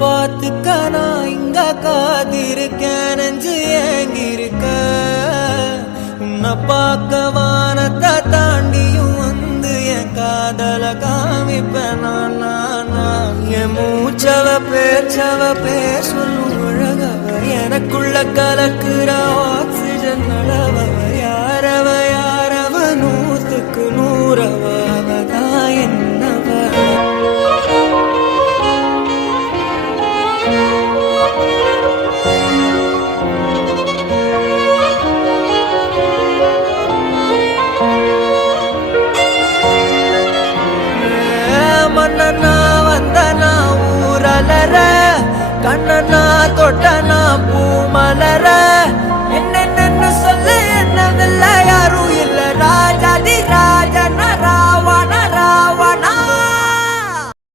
பார்த்துக்க நான் இங்க காதிருக்கேன் நெஞ்சு ஏங்கிருக்க உன்னை பார்க்க வானத்தை தாண்டியும் வந்து என் காதல காமிப்பேன் நான் என் மூச்சவ பேர் சொல்லும் உலகவ எனக்குள்ள கலக்குற ஆக்சிஜன் அளவ யாரவ நூத்துக்கு நூறவதான் என்னவ மன்னனா வந்தனா ஊரலர கண்ணனா தொட்டனா பூ மலர